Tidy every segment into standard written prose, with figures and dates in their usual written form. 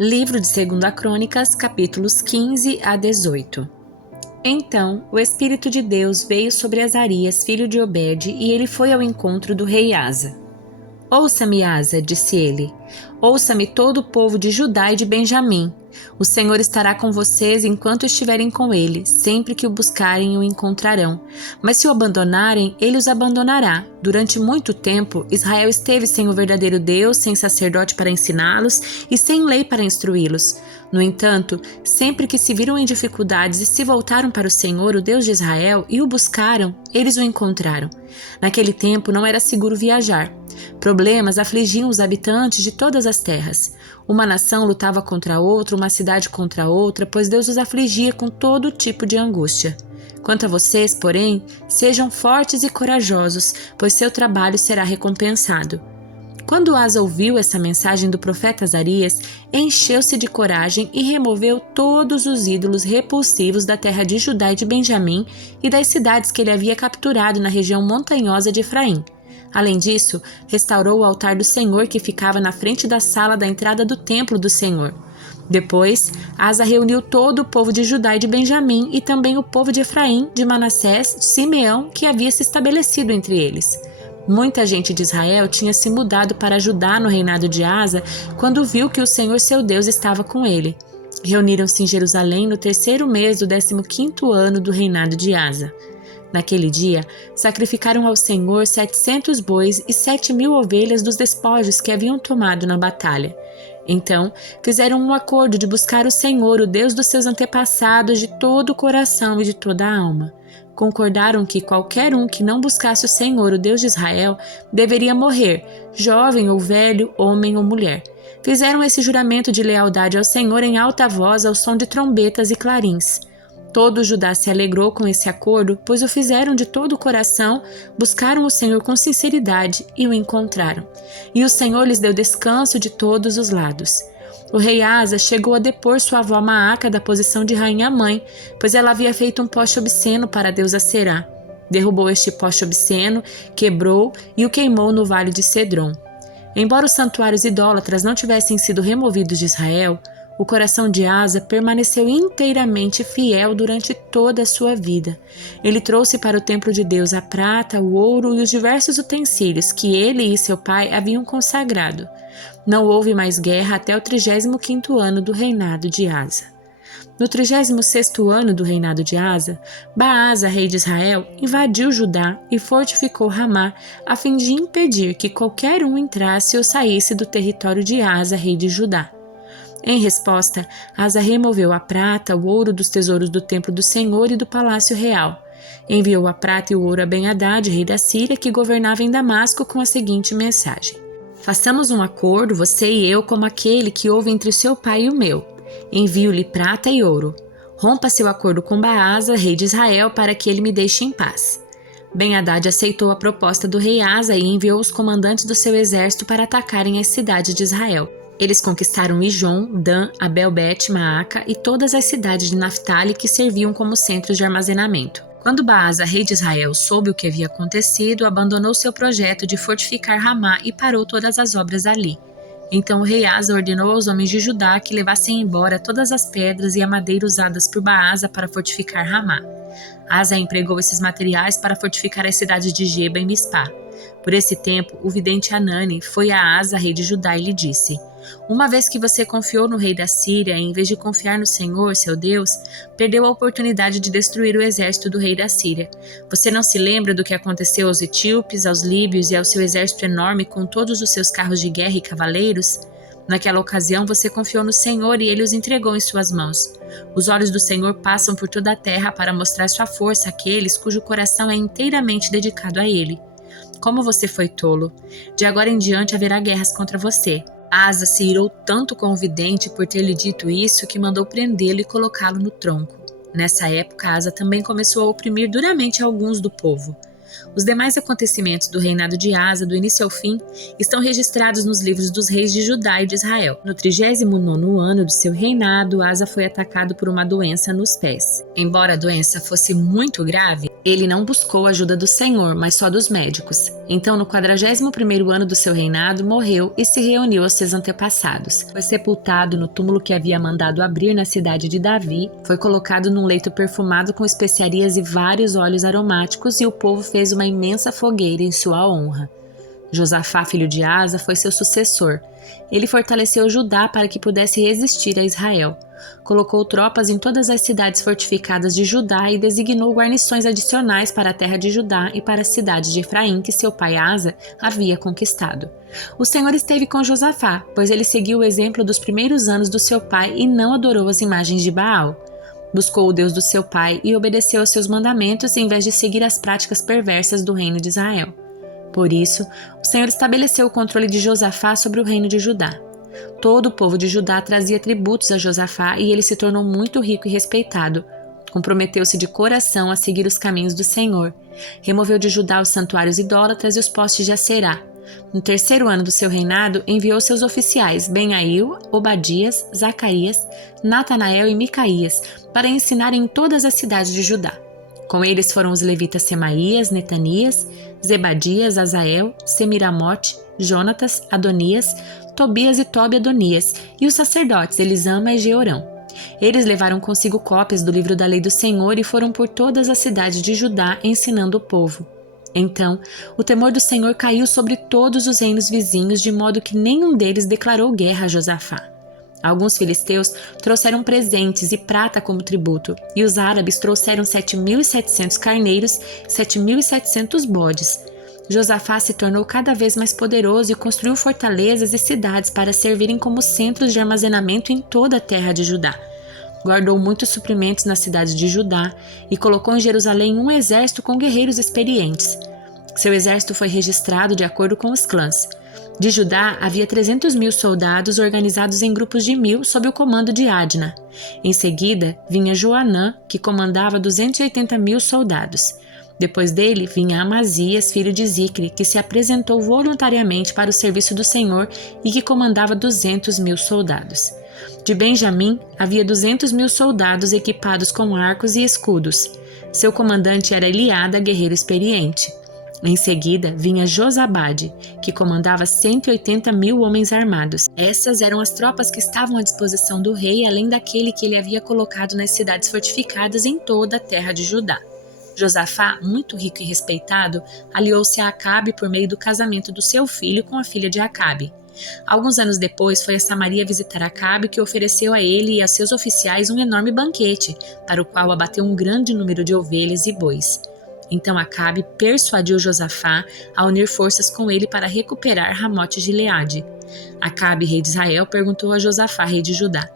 Livro de 2 Crônicas, capítulos 15 a 18. Então o Espírito de Deus veio sobre Azarias, filho de Obed, e ele foi ao encontro do rei Asa. Ouça-me, Asa, disse ele. Ouça-me todo o povo de Judá e de Benjamim. O Senhor estará com vocês enquanto estiverem com ele. Sempre que o buscarem, o encontrarão. Mas se o abandonarem, ele os abandonará. Durante muito tempo, Israel esteve sem o verdadeiro Deus, sem sacerdote para ensiná-los e sem lei para instruí-los. No entanto, sempre que se viram em dificuldades e se voltaram para o Senhor, o Deus de Israel, e o buscaram, eles o encontraram. Naquele tempo não era seguro viajar. Problemas afligiam os habitantes de todas as terras. Uma nação lutava contra outra, uma cidade contra outra, pois Deus os afligia com todo tipo de angústia. Quanto a vocês, porém, sejam fortes e corajosos, pois seu trabalho será recompensado. Quando Asa ouviu essa mensagem do profeta Azarias, encheu-se de coragem e removeu todos os ídolos repulsivos da terra de Judá e de Benjamim e das cidades que ele havia capturado na região montanhosa de Efraim. Além disso, restaurou o altar do Senhor que ficava na frente da sala da entrada do templo do Senhor. Depois, Asa reuniu todo o povo de Judá e de Benjamim e também o povo de Efraim, de Manassés, de Simeão, que havia se estabelecido entre eles. Muita gente de Israel tinha se mudado para Judá no reinado de Asa quando viu que o Senhor seu Deus estava com ele. Reuniram-se em Jerusalém no 3º mês do 15º ano do reinado de Asa. Naquele dia, sacrificaram ao Senhor 700 bois e 7.000 ovelhas dos despojos que haviam tomado na batalha. Então, fizeram um acordo de buscar o Senhor, o Deus dos seus antepassados, de todo o coração e de toda a alma. Concordaram que qualquer um que não buscasse o Senhor, o Deus de Israel, deveria morrer, jovem ou velho, homem ou mulher. Fizeram esse juramento de lealdade ao Senhor em alta voz, ao som de trombetas e clarins. Todo Judá se alegrou com esse acordo, pois o fizeram de todo o coração, buscaram o Senhor com sinceridade e o encontraram. E o Senhor lhes deu descanso de todos os lados. O rei Asa chegou a depor sua avó Maaca da posição de rainha-mãe, pois ela havia feito um poste obsceno para a deusa Será. Derrubou este poste obsceno, quebrou e o queimou no vale de Cedron. Embora os santuários idólatras não tivessem sido removidos de Israel, o coração de Asa permaneceu inteiramente fiel durante toda a sua vida. Ele trouxe para o templo de Deus a prata, o ouro e os diversos utensílios que ele e seu pai haviam consagrado. Não houve mais guerra até o 35º ano do reinado de Asa. No 36º ano do reinado de Asa, Baasa, rei de Israel, invadiu Judá e fortificou Ramá, a fim de impedir que qualquer um entrasse ou saísse do território de Asa, rei de Judá. Em resposta, Asa removeu a prata, o ouro dos tesouros do templo do Senhor e do palácio real. Enviou a prata e o ouro a Ben-Hadad, rei da Síria, que governava em Damasco, com a seguinte mensagem: façamos um acordo, você e eu, como aquele que houve entre seu pai e o meu. Envio-lhe prata e ouro. Rompa seu acordo com Baasa, rei de Israel, para que ele me deixe em paz. Ben-Hadad aceitou a proposta do rei Asa e enviou os comandantes do seu exército para atacarem as cidades de Israel. Eles conquistaram Ijon, Dan, Abel-Bet, Maaca e todas as cidades de Naftali que serviam como centros de armazenamento. Quando Baasa, rei de Israel, soube o que havia acontecido, abandonou seu projeto de fortificar Ramá e parou todas as obras ali. Então o rei Asa ordenou aos homens de Judá que levassem embora todas as pedras e a madeira usadas por Baasa para fortificar Ramá. Asa empregou esses materiais para fortificar as cidades de Geba e Mispá. Por esse tempo, o vidente Hanani foi a Asa, rei de Judá, e lhe disse: uma vez que você confiou no rei da Síria, em vez de confiar no Senhor, seu Deus, perdeu a oportunidade de destruir o exército do rei da Síria. Você não se lembra do que aconteceu aos etíopes, aos líbios e ao seu exército enorme com todos os seus carros de guerra e cavaleiros? Naquela ocasião você confiou no Senhor e ele os entregou em suas mãos. Os olhos do Senhor passam por toda a terra para mostrar sua força àqueles cujo coração é inteiramente dedicado a ele. Como você foi tolo! De agora em diante haverá guerras contra você. Asa se irou tanto com o vidente por ter lhe dito isso que mandou prendê-lo e colocá-lo no tronco. Nessa época, Asa também começou a oprimir duramente alguns do povo. Os demais acontecimentos do reinado de Asa, do início ao fim, estão registrados nos livros dos reis de Judá e de Israel. No 39º ano do seu reinado, Asa foi atacado por uma doença nos pés. Embora a doença fosse muito grave, ele não buscou a ajuda do Senhor, mas só dos médicos. Então, no 41º ano do seu reinado, morreu e se reuniu aos seus antepassados. Foi sepultado no túmulo que havia mandado abrir na cidade de Davi, foi colocado num leito perfumado com especiarias e vários óleos aromáticos, e o povo fez uma imensa fogueira em sua honra. Josafá, filho de Asa, foi seu sucessor. Ele fortaleceu Judá para que pudesse resistir a Israel. Colocou tropas em todas as cidades fortificadas de Judá e designou guarnições adicionais para a terra de Judá e para as cidades de Efraim que seu pai Asa havia conquistado. O Senhor esteve com Josafá, pois ele seguiu o exemplo dos primeiros anos do seu pai e não adorou as imagens de Baal. Buscou o Deus do seu pai e obedeceu aos seus mandamentos em vez de seguir as práticas perversas do reino de Israel. Por isso, o Senhor estabeleceu o controle de Josafá sobre o reino de Judá. Todo o povo de Judá trazia tributos a Josafá e ele se tornou muito rico e respeitado. Comprometeu-se de coração a seguir os caminhos do Senhor. Removeu de Judá os santuários idólatras e os postes de Aserá. No 3º ano do seu reinado, enviou seus oficiais Benaiu, Obadias, Zacarias, Natanael e Micaías para ensinarem em todas as cidades de Judá. Com eles foram os levitas Semaías, Netanias, Zebadias, Azael, Semiramote, Jonatas, Adonias, Tobias e Tobi-Adonias, e os sacerdotes Elisama e Jeorão. Eles levaram consigo cópias do livro da lei do Senhor e foram por todas as cidades de Judá ensinando o povo. Então, o temor do Senhor caiu sobre todos os reinos vizinhos, de modo que nenhum deles declarou guerra a Josafá. Alguns filisteus trouxeram presentes e prata como tributo, e os árabes trouxeram 7.700 carneiros e 7.700 bodes. Josafá se tornou cada vez mais poderoso e construiu fortalezas e cidades para servirem como centros de armazenamento em toda a terra de Judá. Guardou muitos suprimentos na cidade de Judá e colocou em Jerusalém um exército com guerreiros experientes. Seu exército foi registrado de acordo com os clãs. De Judá havia 300.000 soldados organizados em grupos de 1.000 sob o comando de Adna. Em seguida vinha Joanã, que comandava 280.000 soldados. Depois dele vinha Amazias, filho de Zicre, que se apresentou voluntariamente para o serviço do Senhor e que comandava 200.000 soldados. De Benjamim havia 200.000 soldados equipados com arcos e escudos. Seu comandante era Eliada, guerreiro experiente. Em seguida vinha Josabade, que comandava 180.000 homens armados. Essas eram as tropas que estavam à disposição do rei, além daquele que ele havia colocado nas cidades fortificadas em toda a terra de Judá. Josafá, muito rico e respeitado, aliou-se a Acabe por meio do casamento do seu filho com a filha de Acabe. Alguns anos depois foi a Samaria visitar Acabe, que ofereceu a ele e a seus oficiais um enorme banquete, para o qual abateu um grande número de ovelhas e bois. Então Acabe persuadiu Josafá a unir forças com ele para recuperar Ramote-Gileade. Acabe, rei de Israel, perguntou a Josafá, rei de Judá: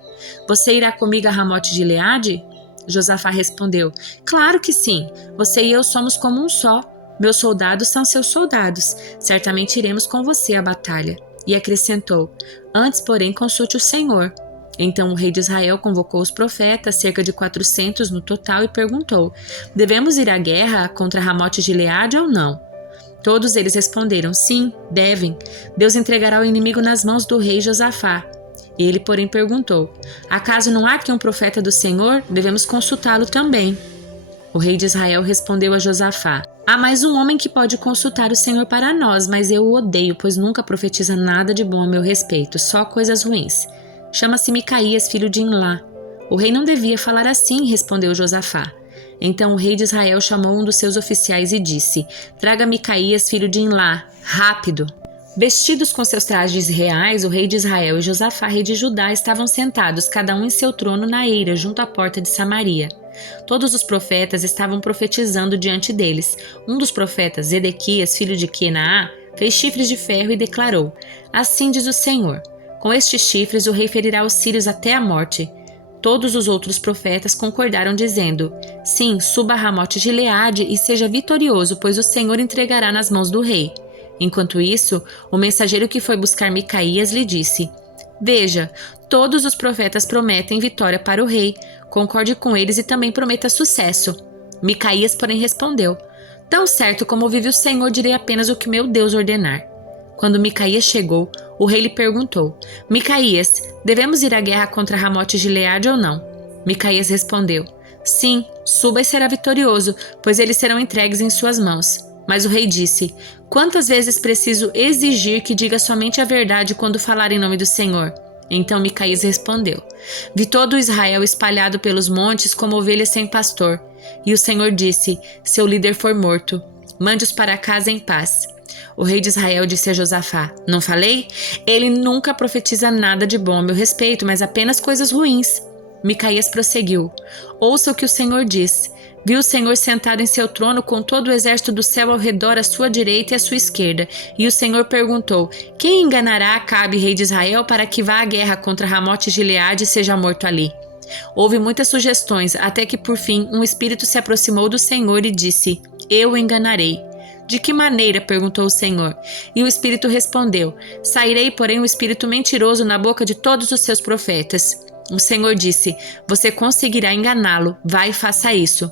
"Você irá comigo a Ramote-Gileade?" Josafá respondeu: "Claro que sim, você e eu somos como um só. Meus soldados são seus soldados, certamente iremos com você à batalha." E acrescentou: "Antes, porém, consulte o Senhor." Então o rei de Israel convocou os profetas, cerca de 400 no total, e perguntou: "Devemos ir à guerra contra Ramote-Gileade ou não?" Todos eles responderam: "Sim, devem. Deus entregará o inimigo nas mãos do rei Josafá." Ele, porém, perguntou: "Acaso não há aqui um profeta do Senhor? Devemos consultá-lo também." O rei de Israel respondeu a Josafá: "Há mais um homem que pode consultar o Senhor para nós, mas eu o odeio, pois nunca profetiza nada de bom a meu respeito, só coisas ruins. Chama-se Micaías, filho de Imlá." "O rei não devia falar assim", respondeu Josafá. Então o rei de Israel chamou um dos seus oficiais e disse: "Traga Micaías, filho de Imlá, rápido." Vestidos com seus trajes reais, o rei de Israel e Josafá, rei de Judá, estavam sentados, cada um em seu trono na eira, junto à porta de Samaria. Todos os profetas estavam profetizando diante deles. Um dos profetas, Zedequias, filho de Quenaá, fez chifres de ferro e declarou: "Assim diz o Senhor: com estes chifres o rei ferirá os sírios até a morte." Todos os outros profetas concordaram, dizendo: "Sim, suba a Ramote-Gileade e seja vitorioso, pois o Senhor entregará nas mãos do rei." Enquanto isso, o mensageiro que foi buscar Micaías lhe disse: "Veja, todos os profetas prometem vitória para o rei. Concorde com eles e também prometa sucesso." Micaías, porém, respondeu: Tão certo como vive o Senhor, direi apenas o que meu Deus ordenar. Quando Micaías chegou, o rei lhe perguntou: Micaías, devemos ir à guerra contra Ramote de Gileade ou não? Micaías respondeu: Sim, suba e será vitorioso, pois eles serão entregues em suas mãos. Mas o rei disse: Quantas vezes preciso exigir que diga somente a verdade quando falar em nome do Senhor? Então Micaías respondeu: Vi todo Israel espalhado pelos montes como ovelhas sem pastor. E o Senhor disse: Seu líder foi morto. Mande-os para casa em paz. O rei de Israel disse a Josafá: Não falei? Ele nunca profetiza nada de bom a meu respeito, mas apenas coisas ruins. Micaías prosseguiu: Ouça o que o Senhor diz. Vi o Senhor sentado em seu trono com todo o exército do céu ao redor à sua direita e à sua esquerda. E o Senhor perguntou: Quem enganará Acabe, rei de Israel, para que vá à guerra contra Ramote e Gileade e seja morto ali? Houve muitas sugestões, até que por fim um espírito se aproximou do Senhor e disse: Eu o enganarei. De que maneira? Perguntou o Senhor. E o espírito respondeu: Sairei, porém, um espírito mentiroso na boca de todos os seus profetas. O Senhor disse: Você conseguirá enganá-lo, vai e faça isso.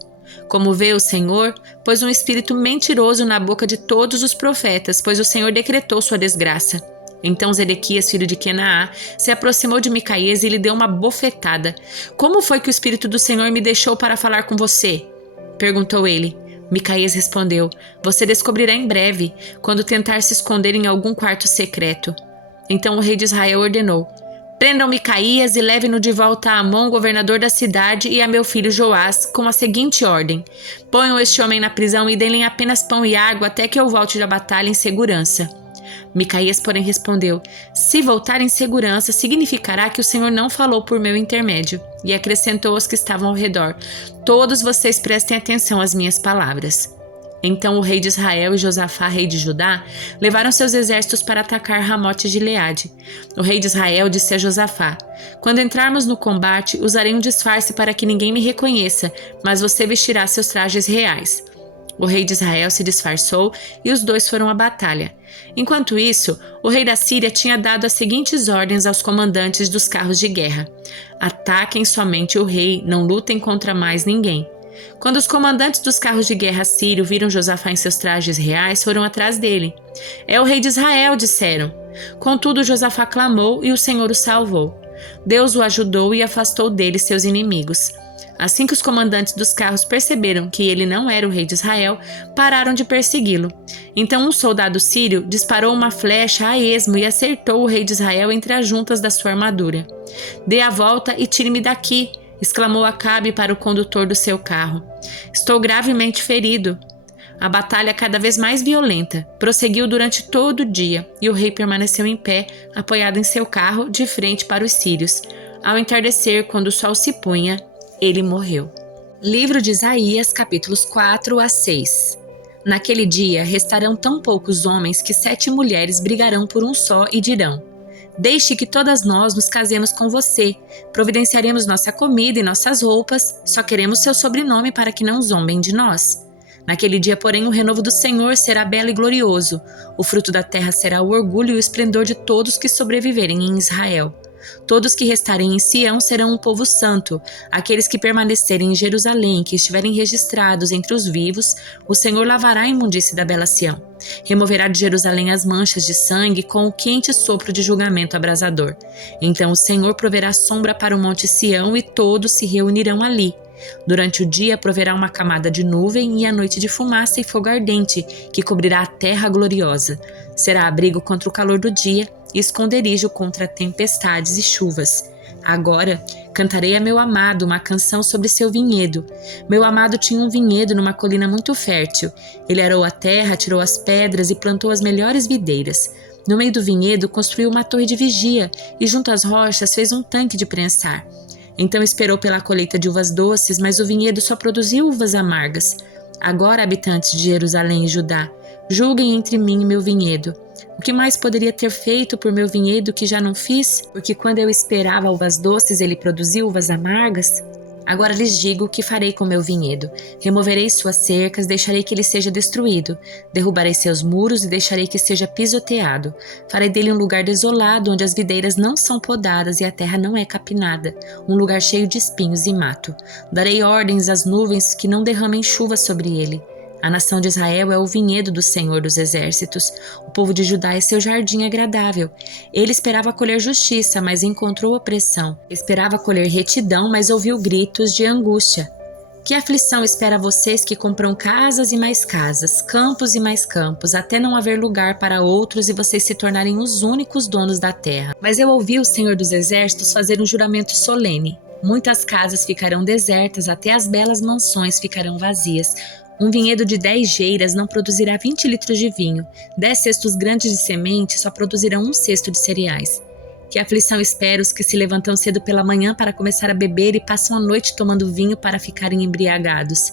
Como vê o Senhor, pôs um espírito mentiroso na boca de todos os profetas, pois o Senhor decretou sua desgraça. Então Zedequias, filho de Quenaá, se aproximou de Micaías e lhe deu uma bofetada. Como foi que o espírito do Senhor me deixou para falar com você? Perguntou ele. Micaías respondeu: Você descobrirá em breve, quando tentar se esconder em algum quarto secreto. Então o rei de Israel ordenou: Prendam Micaías e levem-no de volta a Amon, governador da cidade, e a meu filho Joás, com a seguinte ordem: Ponham este homem na prisão e deem-lhe apenas pão e água até que eu volte da batalha em segurança. Micaías, porém, respondeu: Se voltar em segurança, significará que o Senhor não falou por meu intermédio. E acrescentou aos que estavam ao redor: Todos vocês prestem atenção às minhas palavras. Então o rei de Israel e Josafá, rei de Judá, levaram seus exércitos para atacar Ramote e Gileade. O rei de Israel disse a Josafá: Quando entrarmos no combate, usarei um disfarce para que ninguém me reconheça, mas você vestirá seus trajes reais. O rei de Israel se disfarçou e os dois foram à batalha. Enquanto isso, o rei da Síria tinha dado as seguintes ordens aos comandantes dos carros de guerra: Ataquem somente o rei, não lutem contra mais ninguém. Quando os comandantes dos carros de guerra sírio viram Josafá em seus trajes reais, foram atrás dele. É o rei de Israel, disseram. Contudo, Josafá clamou e o Senhor o salvou. Deus o ajudou e afastou dele seus inimigos. Assim que os comandantes dos carros perceberam que ele não era o rei de Israel, pararam de persegui-lo. Então um soldado sírio disparou uma flecha a esmo e acertou o rei de Israel entre as juntas da sua armadura. Dê a volta e tire-me daqui, exclamou Acabe para o condutor do seu carro. Estou gravemente ferido. A batalha, cada vez mais violenta, prosseguiu durante todo o dia e o rei permaneceu em pé, apoiado em seu carro, de frente para os sírios. Ao entardecer, quando o sol se punha, ele morreu. Livro de Isaías, capítulos 4 a 6. Naquele dia restarão tão poucos homens que 7 mulheres brigarão por um só e dirão: Deixe que todas nós nos casemos com você. Providenciaremos nossa comida e nossas roupas. Só queremos seu sobrenome para que não zombem de nós. Naquele dia, porém, o renovo do Senhor será belo e glorioso. O fruto da terra será o orgulho e o esplendor de todos que sobreviverem em Israel. Todos que restarem em Sião serão um povo santo. Aqueles que permanecerem em Jerusalém, que estiverem registrados entre os vivos, o Senhor lavará a imundície da bela Sião. Removerá de Jerusalém as manchas de sangue com o quente sopro de julgamento abrasador. Então o Senhor proverá sombra para o monte Sião e todos se reunirão ali. Durante o dia proverá uma camada de nuvem e à noite de fumaça e fogo ardente, que cobrirá a terra gloriosa. Será abrigo contra o calor do dia e esconderijo contra tempestades e chuvas. Agora cantarei a meu amado uma canção sobre seu vinhedo. Meu amado tinha um vinhedo numa colina muito fértil. Ele arou a terra, tirou as pedras e plantou as melhores videiras. No meio do vinhedo construiu uma torre de vigia e junto às rochas fez um tanque de prensar. Então esperou pela colheita de uvas doces, mas o vinhedo só produziu uvas amargas. Agora, habitantes de Jerusalém e Judá, julguem entre mim e meu vinhedo. O que mais poderia ter feito por meu vinhedo que já não fiz? Porque quando eu esperava uvas doces, ele produziu uvas amargas? Agora lhes digo o que farei com meu vinhedo. Removerei suas cercas, deixarei que ele seja destruído. Derrubarei seus muros e deixarei que seja pisoteado. Farei dele um lugar desolado, onde as videiras não são podadas e a terra não é capinada. Um lugar cheio de espinhos e mato. Darei ordens às nuvens que não derramem chuva sobre ele. A nação de Israel é o vinhedo do Senhor dos Exércitos. O povo de Judá é seu jardim agradável. Ele esperava colher justiça, mas encontrou opressão. Esperava colher retidão, mas ouviu gritos de angústia. Que aflição espera vocês que compram casas e mais casas, campos e mais campos, até não haver lugar para outros e vocês se tornarem os únicos donos da terra. Mas eu ouvi o Senhor dos Exércitos fazer um juramento solene. Muitas casas ficarão desertas, até as belas mansões ficarão vazias. Um vinhedo de 10 geiras não produzirá 20 litros de vinho. 10 cestos grandes de semente só produzirão 1 cesto de cereais. Que aflição espera os que se levantam cedo pela manhã para começar a beber e passam a noite tomando vinho para ficarem embriagados.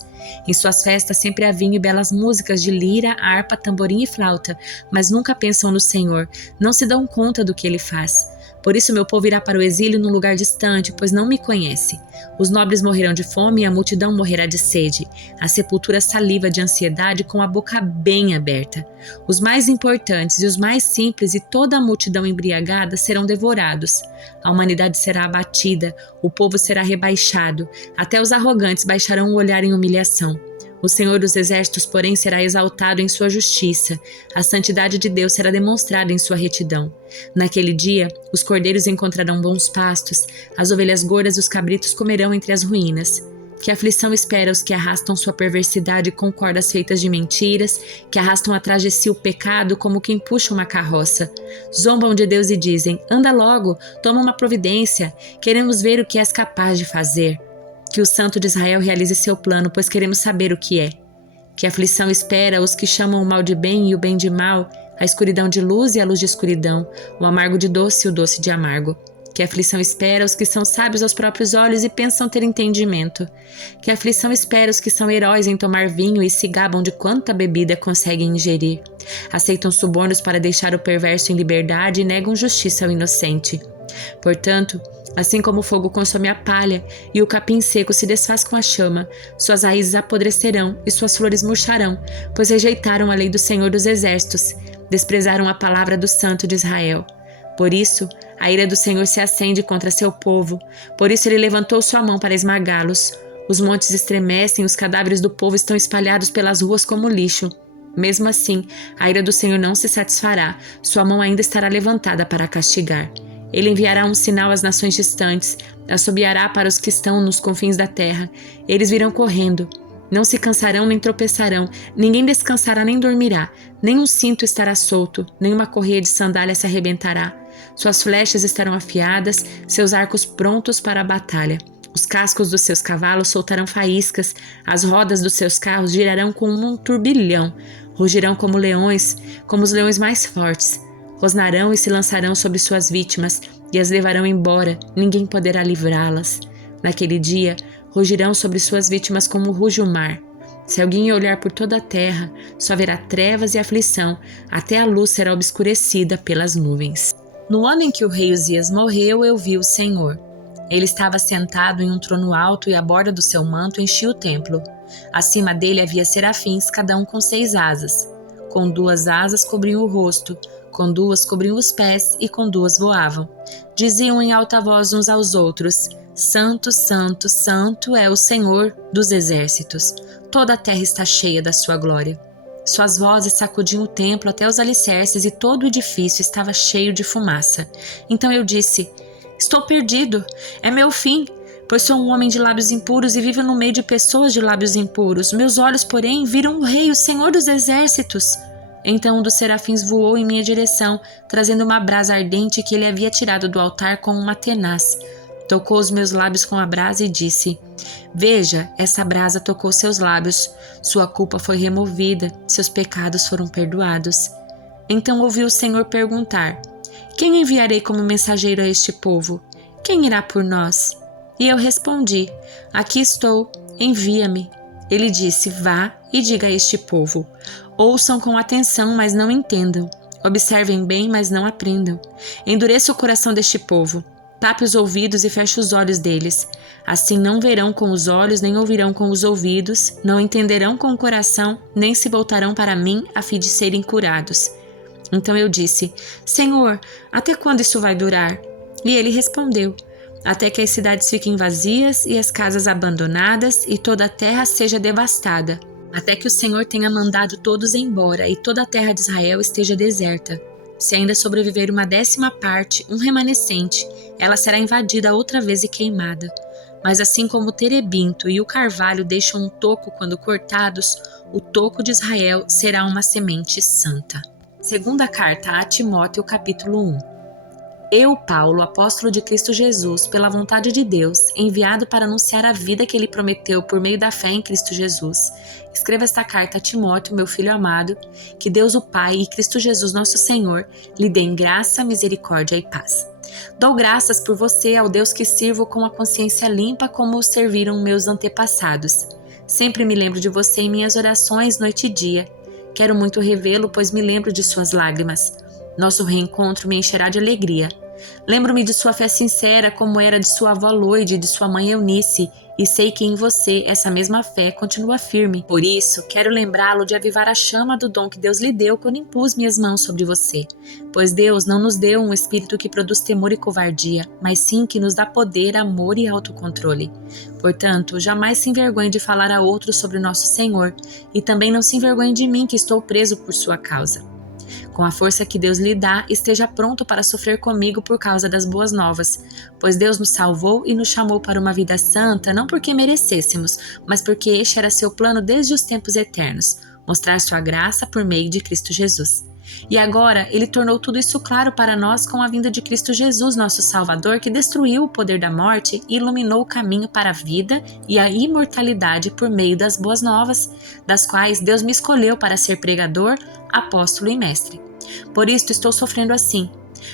Em suas festas sempre há vinho e belas músicas de lira, harpa, tamborim e flauta, mas nunca pensam no Senhor, não se dão conta do que Ele faz. Por isso meu povo irá para o exílio num lugar distante, pois não me conhece. Os nobres morrerão de fome e a multidão morrerá de sede. A sepultura saliva de ansiedade com a boca bem aberta. Os mais importantes e os mais simples e toda a multidão embriagada serão devorados. A humanidade será abatida, o povo será rebaixado, até os arrogantes baixarão o olhar em humilhação. O Senhor dos Exércitos, porém, será exaltado em sua justiça. A santidade de Deus será demonstrada em sua retidão. Naquele dia, os cordeiros encontrarão bons pastos, as ovelhas gordas e os cabritos comerão entre as ruínas. Que aflição espera os que arrastam sua perversidade com cordas feitas de mentiras, que arrastam atrás de si o pecado como quem puxa uma carroça. Zombam de Deus e dizem: anda logo, toma uma providência, queremos ver o que és capaz de fazer. Que o Santo de Israel realize seu plano, pois queremos saber o que é. Que aflição espera os que chamam o mal de bem e o bem de mal, a escuridão de luz e a luz de escuridão, o amargo de doce e o doce de amargo. Que aflição espera os que são sábios aos próprios olhos e pensam ter entendimento. Que aflição espera os que são heróis em tomar vinho e se gabam de quanta bebida conseguem ingerir. Aceitam subornos para deixar o perverso em liberdade e negam justiça ao inocente. Portanto, assim como o fogo consome a palha e o capim seco se desfaz com a chama, suas raízes apodrecerão e suas flores murcharão, pois rejeitaram a lei do Senhor dos Exércitos, desprezaram a palavra do Santo de Israel. Por isso, a ira do Senhor se acende contra seu povo, por isso ele levantou sua mão para esmagá-los. Os montes estremecem, os cadáveres do povo estão espalhados pelas ruas como lixo. Mesmo assim, a ira do Senhor não se satisfará, sua mão ainda estará levantada para castigar. Ele enviará um sinal às nações distantes, assobiará para os que estão nos confins da terra. Eles virão correndo. Não se cansarão nem tropeçarão, ninguém descansará nem dormirá, nem um cinto estará solto, nem uma correia de sandália se arrebentará. Suas flechas estarão afiadas, seus arcos prontos para a batalha. Os cascos dos seus cavalos soltarão faíscas, as rodas dos seus carros girarão como um turbilhão, rugirão como leões, como os leões mais fortes. Rosnarão e se lançarão sobre suas vítimas e as levarão embora, ninguém poderá livrá-las. Naquele dia, rugirão sobre suas vítimas como ruge o mar. Se alguém olhar por toda a terra, só verá trevas e aflição, até a luz será obscurecida pelas nuvens. No ano em que o rei Uzias morreu, eu vi o Senhor. Ele estava sentado em um trono alto e a borda do seu manto enchia o templo. Acima dele havia serafins, cada um com 6 asas. Com 2 asas cobriam o rosto, com 2 cobriam os pés e com 2 voavam. Diziam em alta voz uns aos outros: Santo, Santo, Santo é o Senhor dos Exércitos. Toda a terra está cheia da sua glória. Suas vozes sacudiam o templo até os alicerces e todo o edifício estava cheio de fumaça. Então eu disse: estou perdido, é meu fim, pois sou um homem de lábios impuros e vivo no meio de pessoas de lábios impuros. Meus olhos, porém, viram o Rei, o Senhor dos Exércitos. Então um dos serafins voou em minha direção, trazendo uma brasa ardente que ele havia tirado do altar com uma tenaz. Tocou os meus lábios com a brasa e disse: veja, essa brasa tocou seus lábios. Sua culpa foi removida, seus pecados foram perdoados. Então ouvi o Senhor perguntar: quem enviarei como mensageiro a este povo? Quem irá por nós? E eu respondi: aqui estou, envia-me. Ele disse: vá e diga a este povo: ouçam com atenção, mas não entendam. Observem bem, mas não aprendam. Endureça o coração deste povo. Tape os ouvidos e feche os olhos deles. Assim não verão com os olhos, nem ouvirão com os ouvidos, não entenderão com o coração, nem se voltarão para mim a fim de serem curados. Então eu disse: Senhor, até quando isso vai durar? E ele respondeu: até que as cidades fiquem vazias e as casas abandonadas e toda a terra seja devastada. até que o Senhor tenha mandado todos embora e toda a terra de Israel esteja deserta. Se ainda sobreviver uma 10ª parte, um remanescente, ela será invadida outra vez e queimada. Mas assim como o terebinto e o carvalho deixam um toco quando cortados, o toco de Israel será uma semente santa. Segunda carta a Timóteo, capítulo 1. Eu, Paulo, apóstolo de Cristo Jesus, pela vontade de Deus, enviado para anunciar a vida que Ele prometeu por meio da fé em Cristo Jesus, escreva esta carta a Timóteo, meu filho amado, que Deus o Pai e Cristo Jesus nosso Senhor lhe deem graça, misericórdia e paz. Dou graças por você ao Deus que sirvo com a consciência limpa como o serviram meus antepassados. Sempre me lembro de você em minhas orações noite e dia. Quero muito revê-lo, pois me lembro de suas lágrimas. Nosso reencontro me encherá de alegria. Lembro-me de sua fé sincera, como era de sua avó Loide e de sua mãe Eunice, e sei que em você essa mesma fé continua firme. Por isso, quero lembrá-lo de avivar a chama do dom que Deus lhe deu quando impus minhas mãos sobre você. Pois Deus não nos deu um espírito que produz temor e covardia, mas sim que nos dá poder, amor e autocontrole. Portanto, jamais se envergonhe de falar a outros sobre nosso Senhor, e também não se envergonhe de mim, que estou preso por sua causa. Com a força que Deus lhe dá, esteja pronto para sofrer comigo por causa das boas novas, pois Deus nos salvou e nos chamou para uma vida santa, não porque merecêssemos, mas porque este era seu plano desde os tempos eternos, mostrar sua graça por meio de Cristo Jesus. E agora, Ele tornou tudo isso claro para nós com a vinda de Cristo Jesus, nosso Salvador, que destruiu o poder da morte e iluminou o caminho para a vida e a imortalidade por meio das boas novas, das quais Deus me escolheu para ser pregador, apóstolo e mestre. Por isso estou sofrendo assim,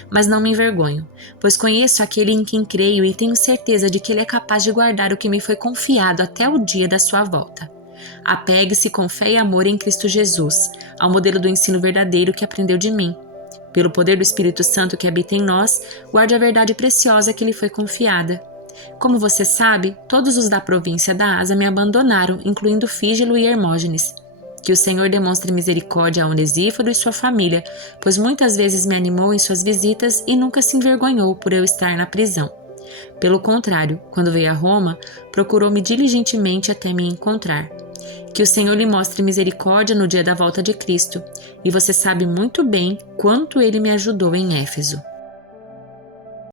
mas não me envergonho, pois conheço aquele em quem creio e tenho certeza de que Ele é capaz de guardar o que me foi confiado até o dia da sua volta. Apegue-se com fé e amor em Cristo Jesus, ao modelo do ensino verdadeiro que aprendeu de mim. Pelo poder do Espírito Santo que habita em nós, guarde a verdade preciosa que lhe foi confiada. Como você sabe, todos os da província da Ásia me abandonaram, incluindo Fígelo e Hermógenes. Que o Senhor demonstre misericórdia a Onesíforo e sua família, pois muitas vezes me animou em suas visitas e nunca se envergonhou por eu estar na prisão. Pelo contrário, quando veio a Roma, procurou-me diligentemente até me encontrar. Que o Senhor lhe mostre misericórdia no dia da volta de Cristo, e você sabe muito bem quanto ele me ajudou em Éfeso.